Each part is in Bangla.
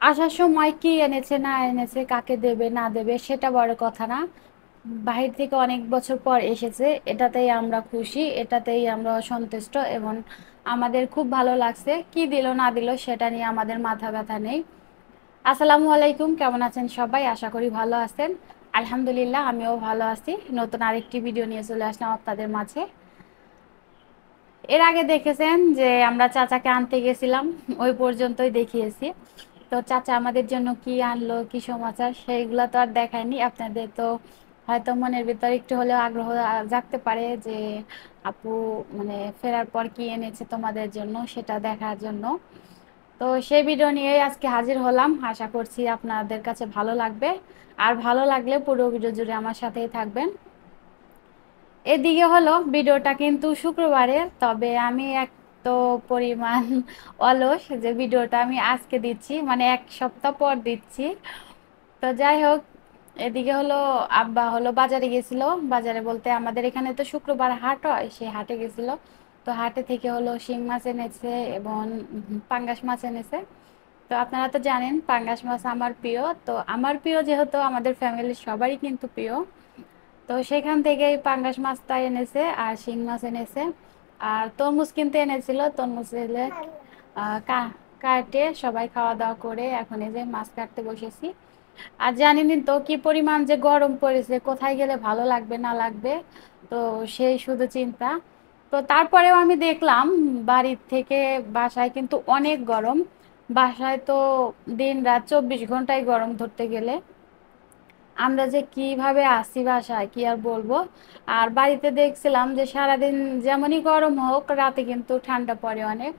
আসার সময় কি এনেছে না এনেছে, কাকে দেবে না দেবে সেটা বড় কথা না। বাহির থেকে অনেক বছর পর এসেছে, এটাতেই আমরা খুশি, এটাতেই আমরা সন্তুষ্ট। এবং আমাদের খুব ভালো লাগছে। কি দিল না দিল সেটা নিয়ে আমাদের মাথা ব্যথা নেই। আসসালামু আলাইকুম, কেমন আছেন সবাই? আশা করি ভালো আছেন। আলহামদুলিল্লাহ, আমিও ভালো আছি। নতুন আরেকটি ভিডিও নিয়ে চলে আসলাম আপনাদের মাঝে। এর আগে দেখেছেন যে আমরা চাচাকে আনতে গেছিলাম, ওই পর্যন্তই দেখিয়েছি। তো চাচা আমাদের জন্য কি আনলো, কি সমাচার, সেইগুলো তো আর দেখায়নি আপনাদের। তো হয়তো মনের ভিতর একটু হলেও আগ্রহ জাগতে পারে যে আপু মানে ফেরার পর কি এনেছে তোমাদের জন্য, সেটা দেখার জন্য। তো সেই ভিডিও নিয়েই আজকে হাজির হলাম। আশা করছি আপনাদের কাছে ভালো লাগবে। আর ভালো লাগলে পুরো ভিডিও জুড়ে আমার সাথেই থাকবেন। এদিকে হলো ভিডিওটা কিন্তু শুক্রবারে, তবে আমি এক তো পরিমাণ অলস যে ভিডিওটা আমি আজকে দিচ্ছি, মানে এক সপ্তাহ পর দিচ্ছি। তো যাই হোক, এদিকে হলো আব্বা হলো বাজারে গেছিল। বাজারে বলতে আমাদের এখানে তো শুক্রবার হাট হয়, সেই হাটে গেছিল। তো হাটে থেকে হলো শিং মাছ এনেছে এবং পাঙ্গাস মাছ এনেছে। তো আপনারা তো জানেন পাঙ্গাস মাছ আমার প্রিয়। তো আমার প্রিয় যেহেতু, আমাদের ফ্যামিলির সবারই কিন্তু প্রিয়। তো সেখান থেকে এই পাঙ্গাস মাছটা এনেছে আর শিং মাছ এনেছে। আর তরমুজ কিনতে এনেছিল, তরমুজ এলে কাটে সবাই খাওয়া দাওয়া করে এখন এই যে মাছ কাটতে বসেছি। আর জানেনই তো কি পরিমাণ যে গরম পড়েছে, কোথায় গেলে ভালো লাগবে না লাগবে, তো সেই শুধু চিন্তা। তো তারপরেও আমি দেখলাম বাড়ির থেকে বাসায় কিন্তু অনেক গরম। বাসায় তো দিন রাত 24 ঘন্টায় গরম ধরতে গেলে। আমরা যে কিভাবে আছি বাসায় কি আর বলবো। আর বাড়িতে দেখছিলাম যে সারাদিন যেমনই গরম হোক, রাতে কিন্তু ঠান্ডা পড়ে অনেক।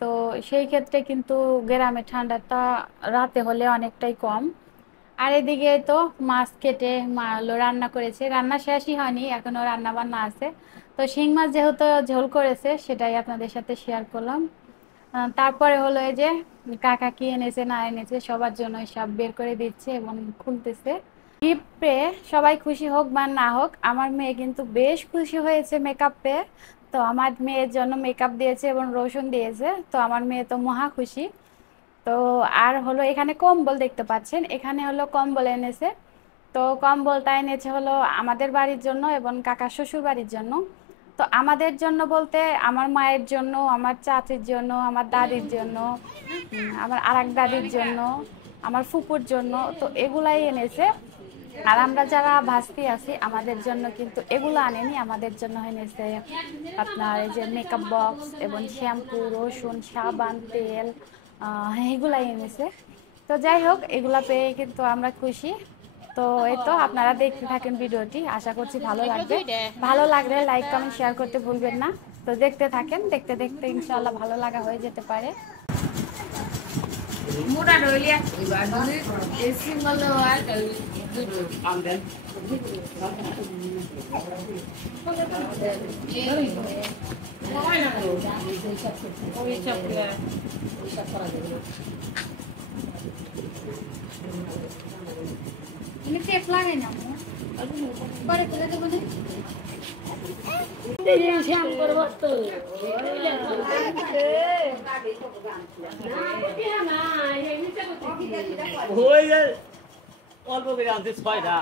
তো সেই ক্ষেত্রে কিন্তু গ্রামে ঠান্ডাটা রাতে হলে অনেকটাই কম। আর এদিকে তো মাছ কেটে মা হলো রান্না করেছে, রান্না শেষই হয়নি, এখনো রান্না বান্না আছে। তো শিং মাছ যেহেতু ঝোল করেছে, সেটাই আপনাদের সাথে শেয়ার করলাম। তারপরে হলো এই যে কাকা কি এনেছে না এনেছে সবার জন্য সব বের করে দিচ্ছে এবং খুলতেছে। গিফট পেয়ে সবাই খুশি হোক বা না হোক, আমার মেয়ে কিন্তু বেশ খুশি হয়েছে মেকআপ পেয়ে। তো আমার মেয়ের জন্য মেকআপ দিয়েছে এবং রোশন দিয়েছে, তো আমার মেয়ে তো মহা খুশি। তো আর হলো এখানে কম্বল দেখতে পাচ্ছেন, এখানে হলো কম্বল এনেছে। তো কম্বলটা এনেছে হলো আমাদের বাড়ির জন্য এবং কাকা শ্বশুর বাড়ির জন্য। তো আমাদের জন্য বলতে আমার মায়ের জন্য, আমার চাচির জন্য, আমার দাদির জন্য, আমার আরেক দাদির জন্য, আমার ফুপুর জন্য, তো এগুলাই এনেছে। আর আমরা যারা ভাস্তি আছি আমাদের জন্য কিন্তু এগুলো আনেনি, আমাদের জন্য এনেছে আপনার এই যে মেকআপ বক্স এবং শ্যাম্পু, রসুন, সাবান, তেল, এগুলাই এনেছে। তো যাই হোক, এগুলা পেয়ে কিন্তু আমরা খুশি। তো এই তো আপনারা দেখতে থাকেন ভিডিওটি, আশা করছি ভালো লাগবে। ভালো লাগলে লাইক কমেন্ট শেয়ার করতে ভুলবেন না। তো দেখতে থাকেন, দেখতে দেখতে ইনশাআল্লাহ ভালো লাগা হয়ে যেতে পারে। মোটা ডলিয়া এবার যদি এসি মলে হয় তাহলে দুটো আমদেন ওই সব ini টেপ লাগে না পরে তুলে দেবো না। শ্যাম করবো তো অল্প করে আনতে ছয়টা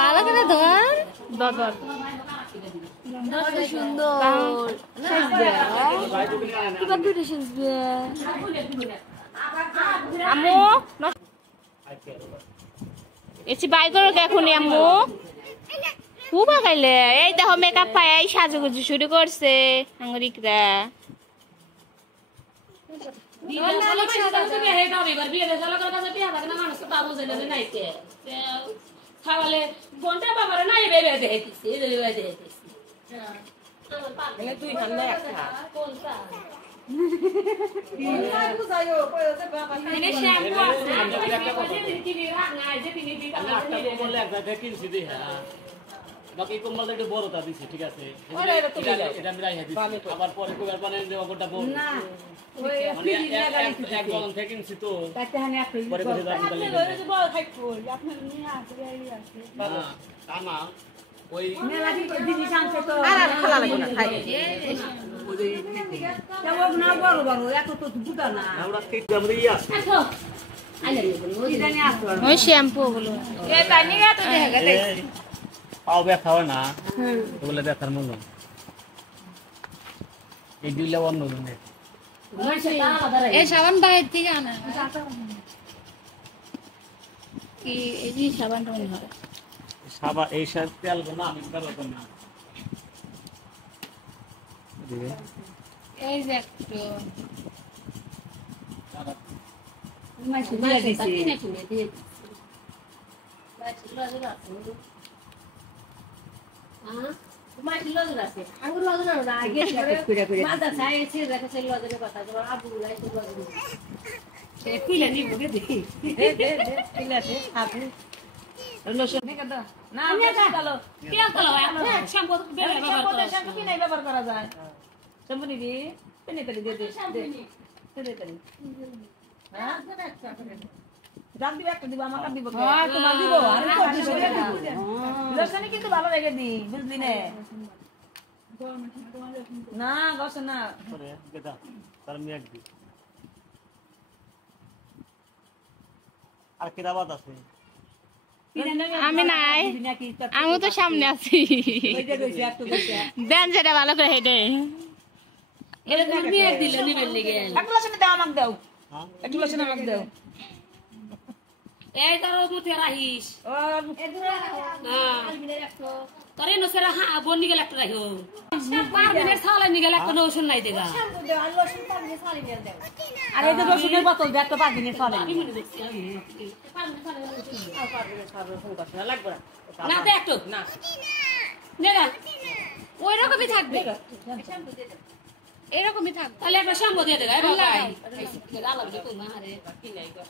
ভালো করে ধর দাদা সুন্দর আম্মু এসি বাই করো এখন আম্মু খুব আগাইলে এই দেখো মেকআপ পাই এই সাজুগুজু শুরু করছে আঙ্গুরিকরা খাওয়ালে ঘন্টা বাবার নাই বেবে দেখেছি তুই ঠান্ডা একটা শ্যাম্পু আছে কিনছি দি হ্যাঁ বাকি কম্বলটা একটু বড়টা দিছি, ঠিক আছে এটা আমি রাইখা দিছি। আবার পরে কইবার পানি দেওয়া গোটা বড় না ওই এক গলন থেকে কিনছি তো পরে কইতে দাম বলে বড় খাইতো আপনার নিয়ে আসবে এই আছে না তা না ওই মেলা দিদি জানছে তো আর খালা লাগবে না খাই ওই যে কেউ না বড় বড় এত তো বুঝা না আমরা ঠিক আমরা ইয়া আছে কি জানি আসো ওই শ্যাম্পু গুলো পাও ব্যথা হয় না ওগুলো ব্যথার মূল এই দুইটা অন্য ধরনের এই সাবান বাইরে থেকে আনা কি এই যে সাবানটা মনে হয় সাবা এই তেল না আমি করব না এই যে একটু মাসি দিয়ে দিছি পিলে নিব গে দেখি পিলাতে আপু লোশন দেখে দাও না আমি কালো কি কালো শ্যাম্পু তো বের ব্যবহার শ্যাম্পু কি নাই ব্যবহার করা যায় শ্যাম্পু নিবি পেনে পেনে দিয়ে দে দে দে হ্যাঁ জান দিবা একটা দিব আমাকে দিব হ্যাঁ তোমার দিব আমি তো দিব লোশন কিন্তু ভালো রেখে দি বুঝলি না না গছ না করে গেদা তার মিয়াক দি আর কিরা বাদ আছে আমি নাই আমি তো সামনে আছি ওই যে রইছে একটু রইছে দেন যেটা ভালো করে হেঁটে এটা তুমি নিয়ে দিলে নিবেন লিগে একটু লোশন দাও আমাকে দাও হ্যাঁ একটু লোশন আমাকে দাও এই তার মধ্যে রাখিস ও তোর এই নসেরা বন্নি গেলে একটা রাখো পারবিনের ছালে নি গেলে একটা নৌশন নাই দেগা আর এই যে রসুনের বোতল দে একটা 5 দিনের চলে না দে একটু না নেগা ওই রকমই থাকবে এরকমই থাকবে তাহলে একটা শ্যাম্পু দিয়ে দেগা এবার ভাই আলাদা দেখো না আরে কি নাই গো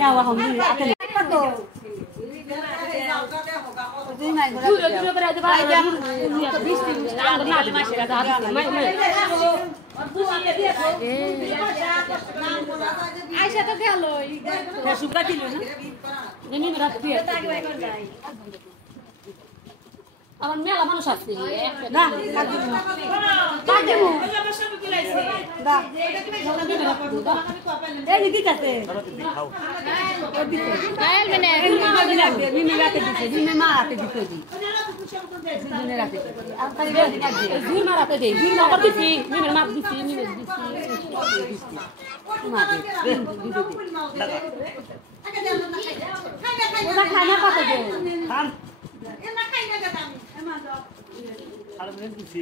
নাও এখন আতে কত দুটো করে দিবা 20 30 আঙ্গ না মাসে রাতে হাত মাই আয়শা তো গেলই শুকা দিল না নেমি রাত দিয়ে আমার মেলা মানুষ আছে না কাটে মু দা এই কি কাটে খাও কাল মানে বিমে রাতে দিছে বিমে মা রাতে দিছে জি বিমে রাতে আর খালি দিন আগে দুই মারাতে দেই দুই মারাতে দিছি নিমের মাপ দিছি নিমের দিছি মা দে ওটা খানা কত দে খান আর মেন দিছি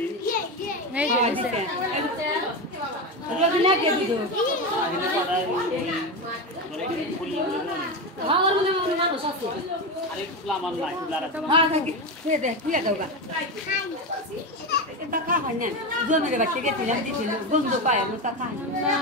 এই যে দিছে। রবি না কে দিল আহিলে পাড়ায় ধরে ফুল আমার মনে মানুষ আছে আরে ফুল আমার নাই ফুল আর হ্যাঁ দেখি সে দে কি দাওগা এটা খা হয় না জমির বাচ্চা গেছিলাম দিছিল গন্ধ পায় আমি তা খাই না